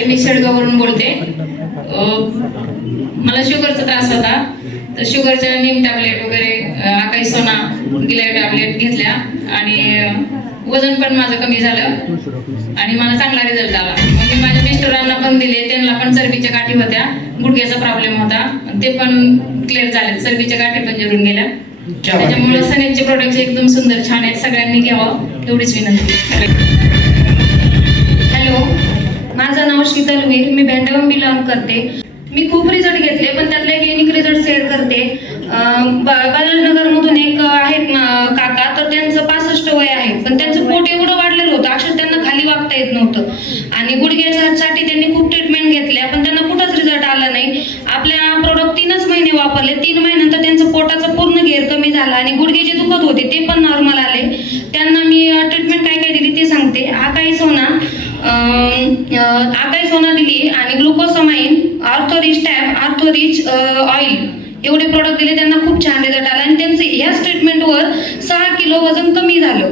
नमस्ते, मी शेळगाववरून बोलते. मला शुगरचा त्रास होता, तर शुगरच्या नीम टॅबलेट वगैरे आकाई सोना गिलाय टॅबलेट घेतल्या आणि वजन पण माझं कमी झालं आणि मला चांगला रिझल्ट आला. मग मी माझ्या मिस्टरांना पण दिले, त्यांना पण चरबीच्या गाठी होत्या, गुडघ्याचा प्रॉब्लेम होता, ते पण क्लिअर झाले, चरबीच्या गाठी पण जिरून गेल्या. त्याच्यामुळे सनेजचे प्रोडक्ट एकदम सुंदर छान आहेत, सगळ्यांनी घ्यावं एवढीच विनंती. हॅलो, माझं नाव शीतल वीर, मी भेंडावरून बिलॉंग करते. मी खूप रिझल्ट घेतले, पण त्यातले एक युनिक रिझल्ट शेअर करते. बालाजनगरमधून एक आहेत काका, तर त्यांचं 65 वय आहे, पण त्यांचं पोट एवढं वाढलेलं होतं, अक्षर त्यांना खाली वागता येत नव्हतं आणि गुडघ्यासाठी त्यांनी खूप ट्रीटमेंट घेतल्या, पण त्यांना कुठंच रिझल्ट आला नाही. आपल्या प्रोडक्ट 3च महिने वापरले, 3 महिन्यानंतर त्यांचं पोटाचा पूर्ण घेर कमी झाला आणि गुडघे जे दुखत होते ते पण नॉर्मल आले. त्यांना मी ट्रीटमेंट काय काय दिली ते सांगते. आकाई सोना दिली आणि ग्लुकोसमाइन, आर्थोरिच टॅब, आर्थोरिच ऑइल एवढे प्रोडक्ट दिले. त्यांना खूप छान रिझल्ट आला आणि त्यांचं ह्याच ट्रीटमेंटवर 6 किलो वजन कमी झालं.